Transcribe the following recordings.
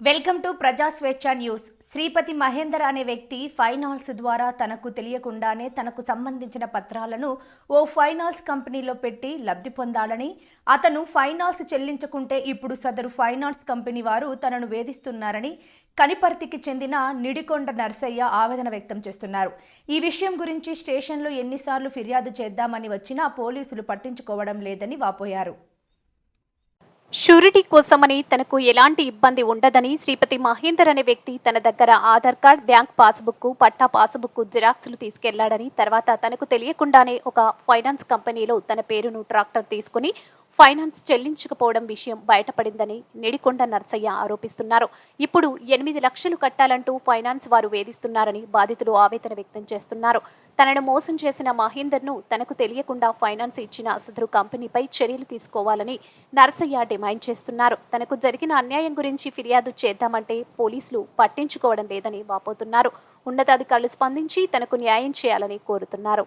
Welcome to ప్రజా స్వేచ్ఛ news. Sripathi Mahender అనే వ్యక్తి ఫైనాన్స్ ద్వారా తనకు తెలియకుండానే తనకు సంబంధించిన పత్రాలను ఓ ఫైనాన్స్ కంపెనీలో పెట్టి లబ్ధి పొందాలని అతను ఫైనాన్స్ చెల్లించకుంటే ఇప్పుడు సదరు ఫైనాన్స్ కంపెనీ వారు తనను వేధిస్తున్నారని కనిపర్తికి చెందిన నిడికొండ నర్సయ్య ఆవేదన వ్యక్తం చేస్తున్నారు. ఈ విషయం గురించి స్టేషన్లో ఎన్నిసార్లు ఫిర్యాదు చేద్దామని వచ్చినా పోలీసులు పట్టించుకోవడం లేదని వాపోయారు. షూరిటీ కోసమని తనకు ఎలాంటి ఇబ్బంది ఉండదని శ్రీపతి మహేందర్ అనే వ్యక్తి తన దగ్గర ఆధార్ కార్డ్ బ్యాంక్ పాస్బుక్ పట్టా పాస్బుక్ జిరాక్స్లు తీసుకెళ్ళాడని తర్వాత తనకు తెలియకుండానే ఒక ఫైనాన్స్ కంపెనీలో తన పేరును ట్రాక్టర్ తీసుకుని ఫైనాన్స్ చెల్లించకపోవడం విషయం బయటపడిందని నిడికొండ నర్సయ్య ఆరోపిస్తున్నారు. ఇప్పుడు ఎనిమిది లక్షలు కట్టాలంటూ ఫైనాన్స్ వారు వేధిస్తున్నారని బాధితులు ఆవేదన వ్యక్తం చేస్తున్నారు. తనను మోసం చేసిన మహేందర్ను తనకు తెలియకుండా ఫైనాన్స్ ఇచ్చిన సదరు కంపెనీపై చర్యలు తీసుకోవాలని నర్సయ్య డిమాండ్ చేస్తున్నారు. తనకు జరిగిన అన్యాయం గురించి ఫిర్యాదు చేద్దామంటే పోలీసులు పట్టించుకోవడం లేదని వాపోతున్నారు. ఉన్నతాధికారులు స్పందించి తనకు న్యాయం చేయాలని కోరుతున్నారు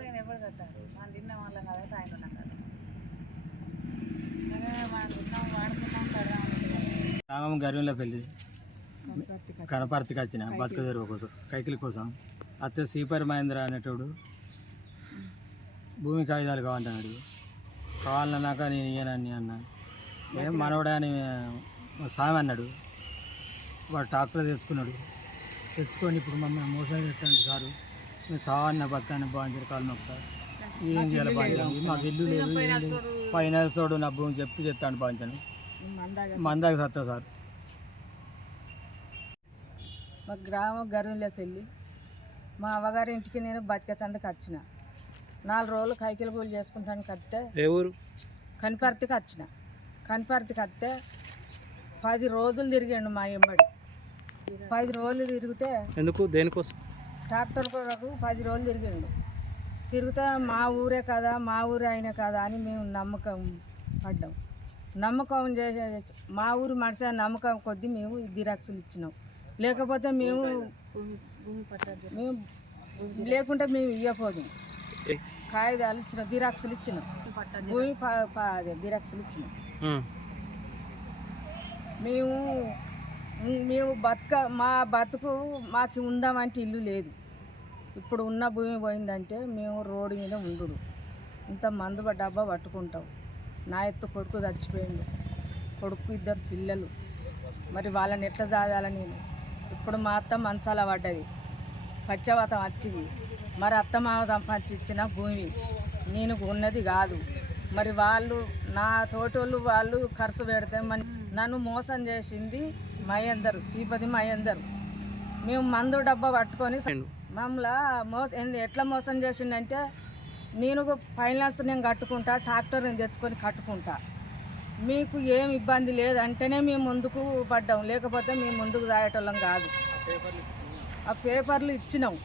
నేను ఎవరు కట్టాలి మనం తిన్నాం వాళ్ళం కదా తాగినాం కదా సరే మనం తిన్నాం వాడుకున్నాం కడదాం రామం గర్వంలో పెళ్ళి. కనపర్తికి వచ్చిన బతుక తెరువు కోసం కైకిల కోసం. అత్తే సీపర్ మహేంద్ర అనేటోడు భూమి కాగితాలు కావాలంటున్నాడు. కావాలన్నాక నేను ఇయ్యనని అన్నా. ఏం మనవడా సాయం అన్నాడు. వాడు ట్రాక్టర్ తెచ్చుకున్నాడు. తెచ్చుకొని ఇప్పుడు మమ్మల్ని మోసం చేస్తాడు సారు. మేము సావన్న బతాన్ని బాగుంచారు కాలు నొక్కుతారు ఏం చేయాలి బాగుంచాలి మాకు ఇల్లు లేదు ఏం తోడు నా భూమి చెప్తే చెప్తాను బాగుంచాను మందాక సత్తా సార్. మా గ్రామం గరువులో పెళ్ళి మా అవ్వగారి ఇంటికి నేను బతికేతందుకు వచ్చిన. నాలుగు రోజులు కైకిల కూలి చేసుకుంటానికి వస్తే ఏ ఊరు? కనిపర్తికి వచ్చిన. కనిపర్తికి వస్తే పది రోజులు తిరిగాడు మా ఎంబడి పది రోజులు తిరిగితే ఎందుకు? దేనికోసం? ట్రాక్టర్ కొరకు పది రోజులు తిరిగిండు. తిరిగితే మా ఊరే కదా మా ఊరే అయినా కదా అని మేము నమ్మకం పడ్డాం. నమ్మకం చేసే మా ఊరు మనిషి నమ్మకం కొద్దీ మేము ఈ దిరాక్షలు ఇచ్చినాం. లేకపోతే మేము మేము లేకుంటే మేము ఇవ్వపోదు ఏ? కాగితాలు ఇచ్చినాం దిరాక్షలు ఇచ్చినాం. భూమి ప- ప- అదే దిరాక్షలు ఇచ్చినాం. మేము మేము బతుక మా బతుకు మాకు ఉందామంటే ఇల్లు లేదు. ఇప్పుడు ఉన్న భూమి పోయిందంటే మేము రోడ్డు మీద ఉండు ఇంత మందు ప- డబ్బా పట్టుకుంటాం. నా ఎత్తు కొడుకు చచ్చిపోయిండు. కొడుకు ఇద్దరు పిల్లలు. మరి వాళ్ళని ఎట్లా సాదాలని నేను? ఇప్పుడు మా అత్త మంచాల పడ్డది. పచ్చవాతం వచ్చింది. మరి అత్త మామ సంపాదించి ఇచ్చిన భూమి నేను ఉన్నది కాదు. మరి వాళ్ళు నా తోటోళ్ళు వాళ్ళు ఖర్చు పెడితే మరి నన్ను మోసం చేసింది మహేందర్ శ్రీపతి మహేందర్ మేము మందు డబ్బా పట్టుకొని మమ్మల్ని మోస ఎట్లా మోసం చేసిండంటే నేను ఫైనాన్స్ నేను కట్టుకుంటా ట్రాక్టర్ నేను తెచ్చుకొని కట్టుకుంటా. మీకు ఏం ఇబ్బంది లేదంటేనే మేము ముందుకు పడ్డాం. లేకపోతే మేము ముందుకు దాయేటోళ్ళం కాదు. ఆ పేపర్లు ఇచ్చినాం.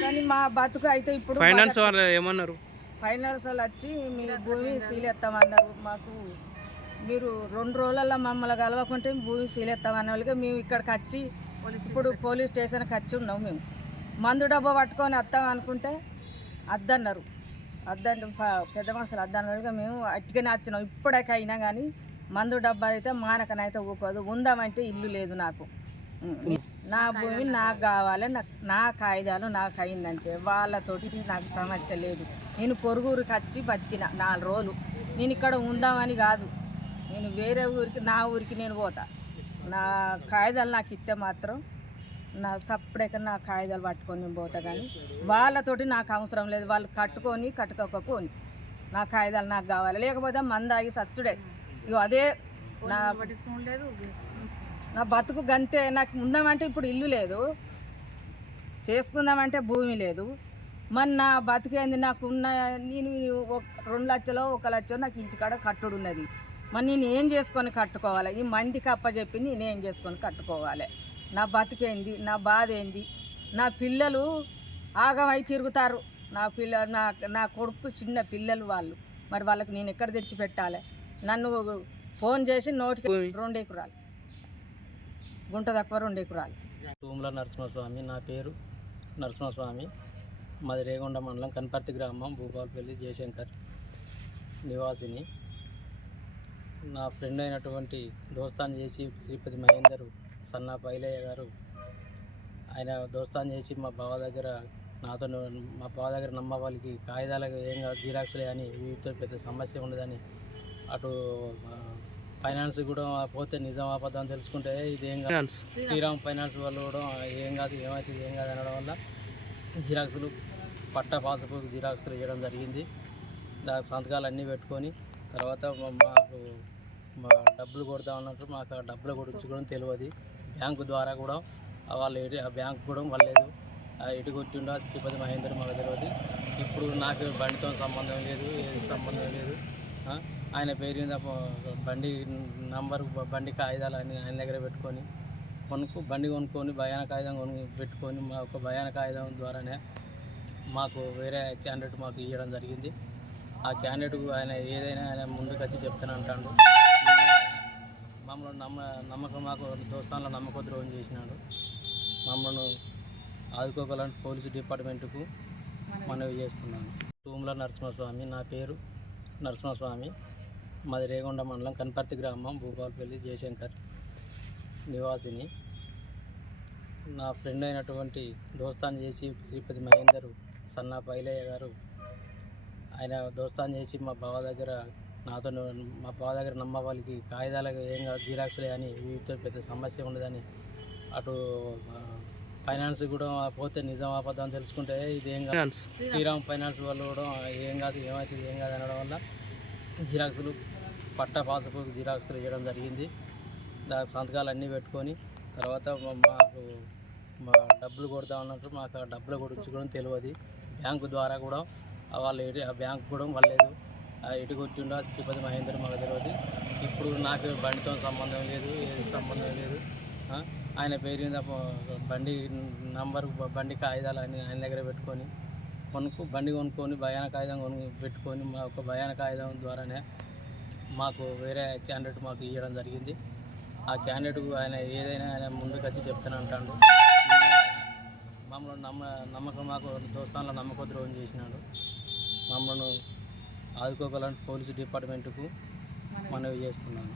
కానీ మా బతుకు అయితే ఇప్పుడు ఫైనాన్స్ వాళ్ళు ఏమన్నారు? ఫైనాన్స్ వాళ్ళు వచ్చి మీ భూమి సీలెత్తామన్నారు. మాకు మీరు రెండు రోజులలో మమ్మల్ని కలవకుంటే భూమి సీలెత్తామన్న వాళ్ళకి మేము ఇక్కడికి వచ్చి ఇప్పుడు పోలీస్ స్టేషన్కి వచ్చి ఉన్నాం మేము. మందు డబ్బా పట్టుకొని వస్తాం అనుకుంటే అద్దన్నారు. అద్దంటే పెద్ద మనుషులు అద్దన్నారు మేము అట్టిగానే వచ్చినాం. ఇప్పటికీ అయినా కానీ మందు డబ్బా అయితే మానకనైతే ఊకోదు ఉందామంటే ఇల్లు లేదు నాకు. నా భూమి నాకు కావాలి. నా కాగితాలు నాకు అయిందంటే వాళ్ళతోటి నాకు సమస్య లేదు. నేను పొరుగురికి వచ్చి బతికిన నాలుగు రోజులు. నేను ఇక్కడ ఉందామని కాదు. నేను వేరే ఊరికి నా ఊరికి నేను పోతా. నా కాగితాలు నాకు ఇస్తే మాత్రం నా సప్పుడేక నా కాగితాలు పట్టుకొని పోతా కానీ వాళ్ళతోటి నాకు అవసరం లేదు. వాళ్ళు కట్టుకొని కట్టుకోకపోని నా కాగితాలు నాకు కావాలి. లేకపోతే మందాగి సచ్చుడే. ఇగో అదే నా నా బతుకు గంతే. నాకు ఉందామంటే ఇప్పుడు ఇల్లు లేదు. చేసుకుందామంటే భూమి లేదు. మరి నా బతికేంది? నాకు ఉన్న నేను ఒక రెండు లక్షలో ఒక లక్షలో నాకు ఇంటికాడ కట్టుడు ఉన్నది. మరి నేను ఏం చేసుకొని కట్టుకోవాలి? ఈ మందికి అప్పచెప్పి నేను ఏం చేసుకొని కట్టుకోవాలి? నా బతికేంది నా బాధ ఏంది నా పిల్లలు ఆగమై తిరుగుతారు. నా పిల్ల నా నా కొడుకు చిన్న పిల్లలు వాళ్ళు. మరి వాళ్ళకి నేను ఎక్కడ తెచ్చి పెట్టాలి? నన్ను ఫోన్ చేసి నోటికి రెండు ఎకరాలు. గుంట తక్కువ రెండు ఎకరాలు. తూముల నరసింహస్వామి నా పేరు నరసింహస్వామి. మాది రేగొండ మండలం కనపర్తి గ్రామం భూపాలపల్లి జయశంకర్ నివాసిని. నా ఫ్రెండ్ అయినటువంటి దోస్తాన్ చేసి శ్రీపతి మహేందర్ సన్నా పైలయ్య గారు ఆయన దోస్తాన్ చేసి మా బావ దగ్గర నాతో మా బావ దగ్గర నమ్మ వాళ్ళకి కాగితాలకు ఏం కాదు జిరాక్స్లే అని వీటితో పెద్ద సమస్య ఉండదని అటు ఫైనాన్స్ కూడా పోతే నిజం అబద్ధం తెలుసుకుంటే ఇదేం కాదు. ఫైనాన్స్. శ్రీరామ్ ఫైనాన్స్ వాళ్ళు కూడా ఏం కాదు ఏమవుతుంది ఏం కాదు అనడం వల్ల జిరాక్సులు పట్ట పాసుబుక్ జిరాక్సులు ఇవ్వడం జరిగింది. దాని సంతకాలు అన్నీ పెట్టుకొని తర్వాత మాకు మా డబ్బులు కొడతా ఉన్నట్టు మాకు ఆ డబ్బుల గురించి కూడా తెలియదు. బ్యాంకు ద్వారా కూడా వాళ్ళు ఎటు- ఆ బ్యాంకు కూడా వాళ్ళలేదు ఆ ఎటు కొట్టిండో శ్రీపతి మహేందర్ మాకు తెలియదు ఇప్పుడు నాకు బండితో సంబంధం లేదు ఏది సంబంధం లేదు. ఆయన పేరు మీద బండి నంబర్ బండి కాగితాలు అని ఆయన దగ్గర పెట్టుకొని కొనుక్కు బండి కొనుక్కొని భయాన కాగితం కొను పెట్టుకొని మా యొక్క భయాన కాగితం ద్వారానే మాకు వేరే క్యాండిడేట్ మాకు ఇవ్వడం జరిగింది. ఆ క్యాండిడేట్ ఆయన ఏదైనా ఆయన ముందుకు వచ్చి చెప్తాను అంటాడు మమ్మల్ని నమ్మ నమ్మకం మాకు దోస్తాన్లో నమ్మకద్రోహం చేసినాడు. మమ్మల్ని ఆదుకోగలని పోలీసు డిపార్ట్మెంట్కు మనవి చేసుకున్నాను రూమ్ల నరసింహస్వామి నా పేరు నరసింహస్వామి. మాది రేగొండ మండలం కనపర్తి గ్రామం భూపాలపల్లి జయశంకర్ నివాసిని. నా ఫ్రెండ్ అయినటువంటి దోస్తాన్ చేసి శ్రీపతి మహేందర్ సన్నా పైలయ్య గారు ఆయన దోస్తాన్ చేసి మా బావ దగ్గర నాతో మా బావ దగ్గర నమ్మ వాళ్ళకి కాగితాలకు ఏం కాదు జిరాక్స్లే అని వీటితో పెద్ద సమస్య ఉండదని అటు ఫైనాన్స్ కూడా పోతే నిజం అబద్ధం తెలుసుకుంటే ఇదేం కాదు. ఫైనాన్స్. శ్రీరామ్ ఫైనాన్స్ వాళ్ళు కూడా ఏం కాదు ఏమవుతుంది ఏం కాదు అనడం వల్ల జిరాక్సులు పట్ట పాసుబుక్ జిరాక్సులు ఇవ్వడం జరిగింది. దాని సంతకాలు అన్నీ పెట్టుకొని తర్వాత మాకు మా డబ్బులు కొడతా ఉన్నట్టు మాకు ఆ డబ్బుల గురించి కూడా తెలియదు. బ్యాంకు ద్వారా కూడా వాళ్ళు బ్యాంకు కూడా వాళ్ళలేదు ఆ ఎటు కొట్టిండో శ్రీపతి మహేందర్ మాకు తెలియదు ఇప్పుడు నాకు బండితో సంబంధం లేదు ఏది సంబంధం లేదు. ఆయన పేరు మీద బండి నంబర్ బండి కాగితాలు అన్ని ఆయన దగ్గర పెట్టుకొని కొనుక్కు బండి కొనుక్కొని భయాన కాగితం కొను పెట్టుకొని మా ఒక భయాన కాగితం ద్వారానే మాకు వేరే క్యాండిడేట్ మాకు ఇవ్వడం జరిగింది. ఆ క్యాండిడేట్కు ఆయన ఏదైనా ఆయన ముందుకు వచ్చి చెప్తాను అంటాడు. మమ్మల్ని నమ్మ నమ్మకం మాకు దోస్తాన్లో నమ్మకద్రోహం చేసినాడు. మమ్మల్ని ఆదుకోగలని పోలీసు డిపార్ట్మెంట్కు మనవి చేసుకున్నాను.